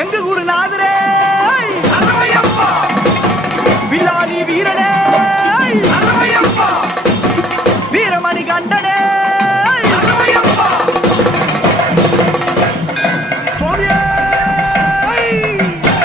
எங்க குருநாதரே வில்லாளி வீரனே வீரமணி கண்டனே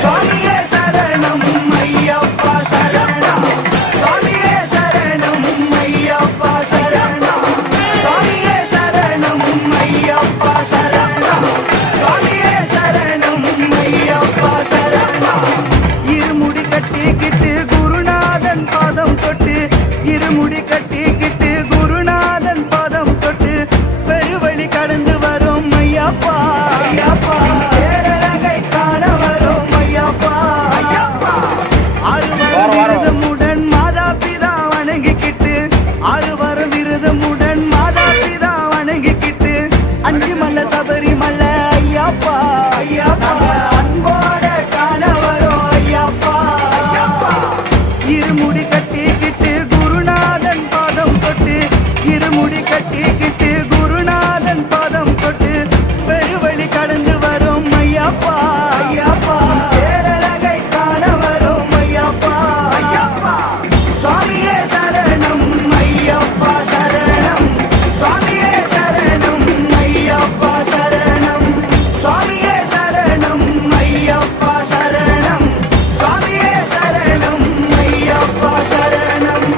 சுவாமியே சரணம் ஐயப்பா சரணம் சுவாமியே சரணம் ஐயப்பா சரணம் சுவாமியே சரணம் ஐயப்பா சரணம் சுவாமியே சரணம் ஐயப்பா சரணம் இருமுடி கட்டிக்கிட்டு குருநாதன் பாதம் தொட்டு இருமுடி கட்டிக்கிட்டு குருநாதன் பாதம் தொட்டு பெருவழி கடந்து வரும் ஐயப்பா ஐயப்பா பேரழகை காண வரும் ஐயப்பா ஐயப்பா அறுவர் விருதமுடன் மாதா பிதா வணங்கிக்கிட்டு அறுவர் விருதமுடன் மாதா பிதா வணங்கிக்கிட்டு அஞ்சு மல்ல சபரிமல்ல ஐயப்பா ஐயப்பா அன்போட காண வரும் ஐயப்பா ஐயப்பா இருமுடி கட்டிக்கிட்டு குருநாதன் பாதம் தொட்டு இருமுடி கட்டிக்கிட்டு குருநாதன் பாதம் தொட்டு பெருவழி கடந்து வரும் ஐயப்பா ஐயப்பா பேரழகை காண வரும் ஐயப்பா ஐயப்பா சுவாமியே சரணம் ஐயப்பா சரணம் சுவாமியே சரணம் ஐயப்பா சரணம் சுவாமியே சரணம் ஐயப்பா சரணம் சுவாமியே சரணம் ஐயப்பா சரணம்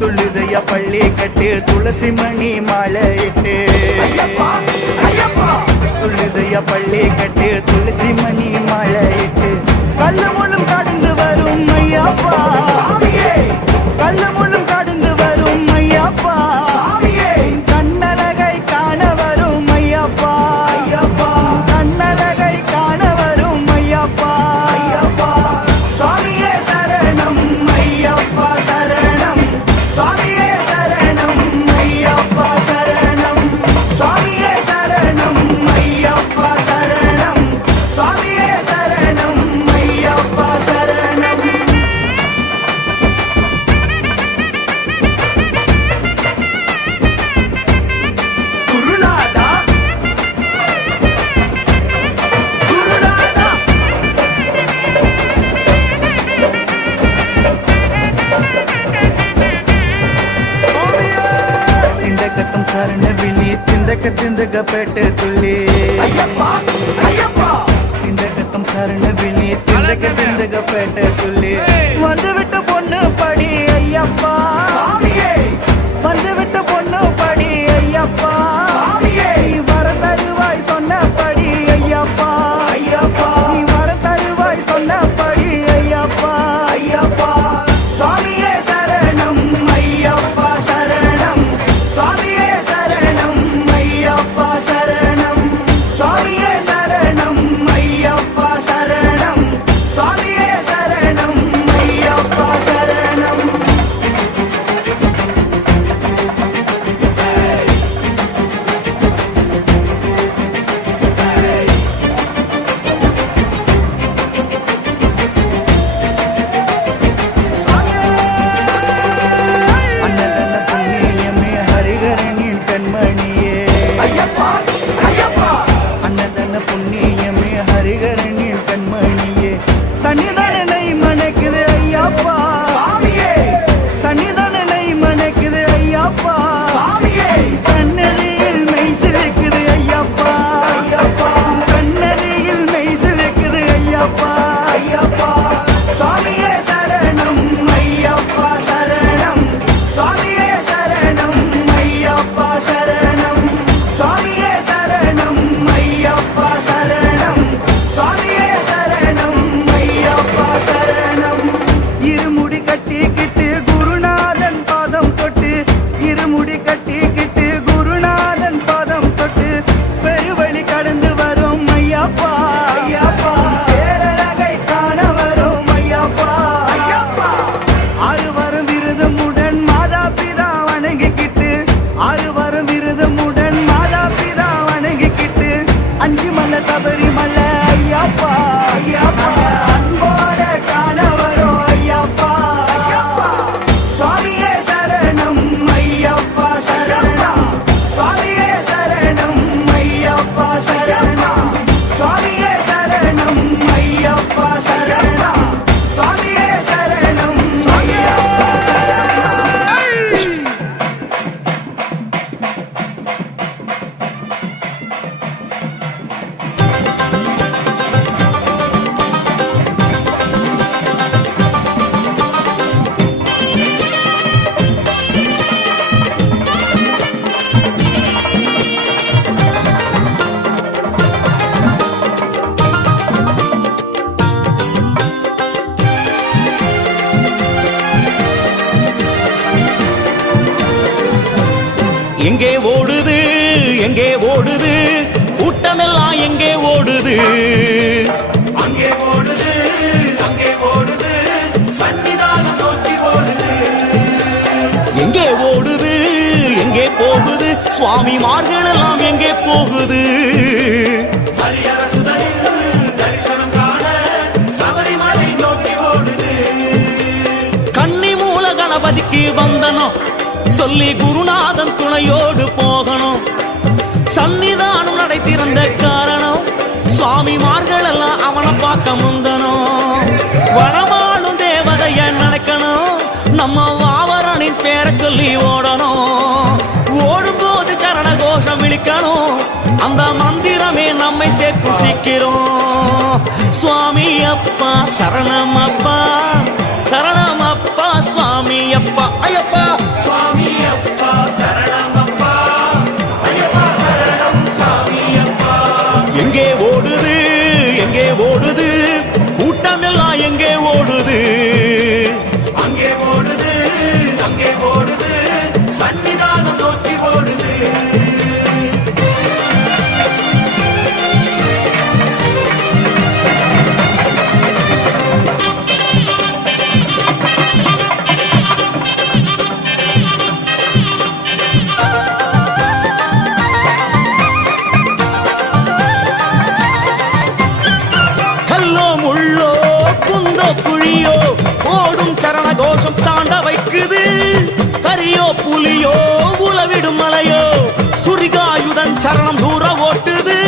துள்ளுதைய பள்ளி கட்டு துளசி மணி மாலையிட்டு துள்ளுதைய பள்ளி கட்டு துளசி மணி மாலையிட்டு கல்லு முள்ளும் கடந்து வரும் ஐயப்பா கல்லு முள்ளும் கடந்து வரும் ஐயப்பா கண்ணழகை காண வரும் ஐயப்பா ஐயப்பா கண்ணழகை காண வரும் ஐயப்பா ஐயப்பா சுவாமியே சரணம் ஐயப்பா சரணம் சுவாமியே சரணம் ஐயப்பா சரணம் சுவாமியே சரணம் ஐயப்பா சரணம் சுவாமியே சரணம் ஐயப்பா சரணம் குருநாதா குருநாதா திண்டக்கத்தம் சரண விழி திந்தக்க பேட்டு துள்ளி ஐயப்பா ஐயப்பா திண்டக்கத்தம் சரண விழி திந்தக்க பேட்டு துள்ளி வந்து விட்டு பொண்ணு படி ஐயப்பா வந்து விட்டு பொண்ணு படி ஐயப்பா நீ வர தருவாய் சொன்னபடி ஐயப்பா ஐயப்பா நீ வர தருவாய் சொன்னபடி ஐயப்பா ஐயப்பா சுவாமியே சரணம் ஐயப்பா சரணம் சுவாமியே சரணம் ஐயப்பா சரணம் சுவாமியே சரணம் ஐயப்பா சரணம் சுவாமியே சரணம் எங்கே ஓடுது எங்கே ஓடுது கூட்டமெல்லாம் எங்கே ஓடுது அங்கே ஓடுது அங்கே ஓடுது சன்னிதானம் நோக்கி ஓடுது எங்கே ஓடுது எங்கே போகுது சுவாமிமார்கள் எல்லாம் எங்கே போகுது ஹரிஹரசுதனின் தரிசனம் காண சபரிமலை நோக்கி ஓடுது கன்னி மூல கணபதிக்கு வந்தனம் சொல்லி குருநாதன் துணையோடு போகணும் சன்னிதானம் நடை திறந்த காரணம் சுவாமிமார்கள் எல்லாம் அவனை பார்க்க முந்தனும் வனமானும் தேவதைய நினைக்கணும் நம்ம வாவரனின் பேரை சொல்லி ஓடணும் ஓடும்போது சரண கோஷம் விழிக்கணும் அந்த மந்திரமே நம்மை சேர்க்கும் சீக்கிரம் சுவாமி அப்பா சரணம் அப்பா சரணம் அப்பா சுவாமி அப்பா ஐயப்பா சுவாமி அப்பா சரணம் அப்பா ஐயப்பா சரணம் சுவாமி அப்பா எங்கே ஓடுது எங்கே ஓடுது கூட்டம் எல்லாம் எங்கே ஓடுது அங்கே ஓடுது அங்கே ஓடுது சன்னிதானம் நோக்கி ஓடுது கல்லோ முள்ளோ குந்தோ குழியோ ஓடும் சரண கோஷம் தாண்ட வைக்குது கரியோ புலியோ உளவிடும் மலையோ சுரிகாயுதன் சரணம் தூர ஓட்டுது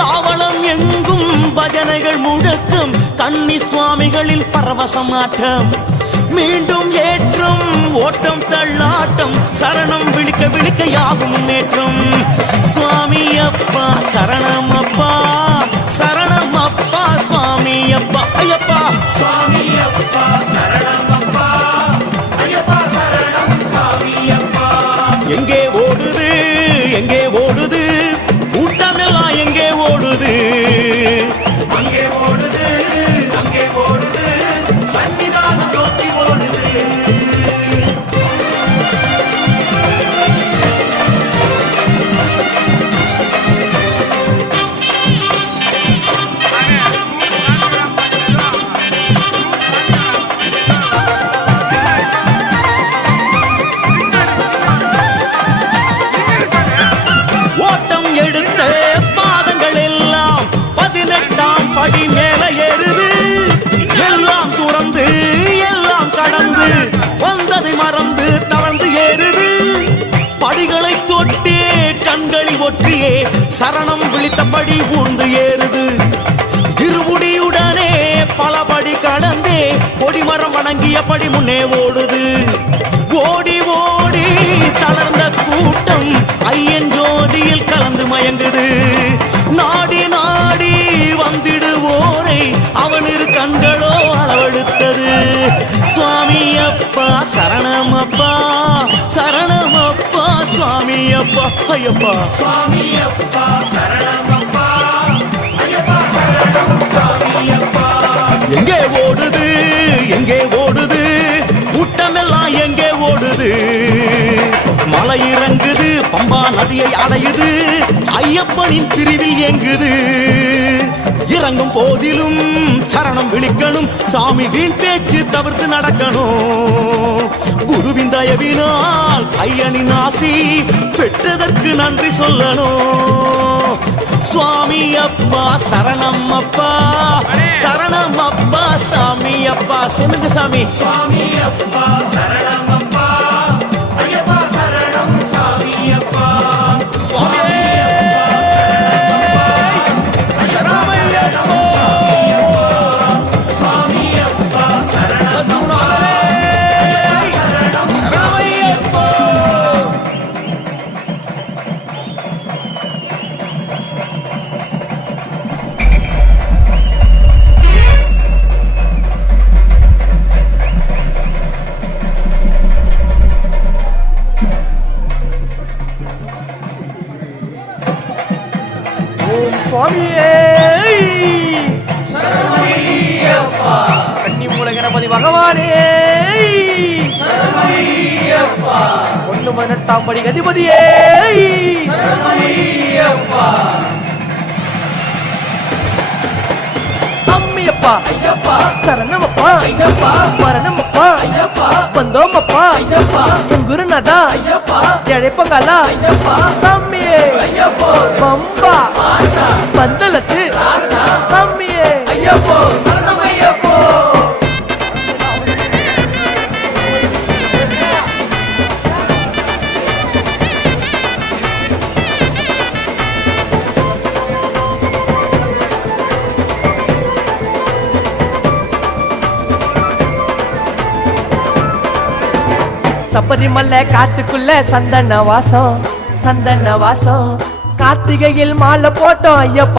தாவளம் எங்கும் பஜனைகள் முழக்கம் கன்னி சுவாமிகளில் பரவசமாட்டம் மீண்டும் ஏற்றம் ஓட்டம் தள்ளாட்டம் சரணம் விழிக்க விழிக்க யாவும் முன்னேற்றம் சுவாமி அப்பா சரணம் அப்பா சரணம் அப்பா சுவாமி அப்பா ஐயப்பா சுவாமி அப்பா சரணம் அப்பா ஐயப்பா சரணம் சுவாமி அப்பா எங்கே ஓடுது எங்கே ஓடுது கூட்டமெல்லாம் எங்கே ஓடுது அங்கே ஓடுது அங்கே ஓடுது சன்னிதானம் நோக்கி ஓடுது ஓட்டம் எடுத்த பாதங்கள் எல்லாம் 18ஆம் படி மேல ஏறுது எல்லாம் துறந்து எல்லாம் கடந்து வந்ததை மறந்து தவழ்ந்து ஏறுது படிகளை தொட்டே கண்களில் ஒற்றியே சரணம் விழித்தபடி ஊர்ந்து ஏறுது இருமுடியுடனே பலபடி கடந்தே கொடிமரம் வணங்கியபடி முன்னே ஓடுது ஓடி ஓடி தளர்ந்த கூட்டம் ஐயன் ஜோதியில் கலந்து மயங்குது நாடி நாடி வந்திடுவோரை அவனிரு கண்களோ அளவெடுத்தது சுவாமி அப்பா சரணம் அப்பா சரணம் அப்பா சுவாமி அப்பா ஐயப்பா சுவாமி அப்பா சரணம் அப்பா ஐயப்பா சரணம் சுவாமி அப்பா எங்கே ஓடுது எங்கே ஓடுது கூட்டமெல்லாம் எங்கே ஓடுது மலை இறங்குது பம்பா நதியை அடையுது ஐயப்பனின் பிரிவில் எங்குது இறங்கும் போதிலும் சரணம் விழிக்கணும் சாமி வீண் பேச்சு தவிர்த்து நடக்கணும் குருவின் தயவினால் ஐயனின் ஆசி பெற்றதற்கு நன்றி சொல்லணும் சுவாமி அப்பா சரணம் அப்பா சரணம் அப்பா சாமி அப்பா சொல்லுங்க சாமி சுவாமி அப்பா சரணம் அப்பா ஐயப்பா சரணம் சுவாமி அப்பா சுவாமி சுவாமி அப்பா சரணம் சுவாமியே கன்னிமூல கணபதி பகவானே பொன்னம்பல இன்னும் 18ஆம் படி அதிபதியே அம்மியப்பா ஐயப்பா சரணமப்பா ஐயப்பா மரணமப்பா ஐயப்பா வந்தோமப்பா ஐயப்பா என் குருநாதா ஐயப்பா ஜடைப்பங்காலா ஐயப்பா சாமியே ஐயப்போ பம்பா ஆசா பந்தலத்து ராசா சாமியே ஐயப்போ சரணம் ஐயப்போ சபரிமலை காத்துக்குள்ள சந்தன வாசம் கார்த்திகையில் மாலை போட்டோம் ஐயப்பா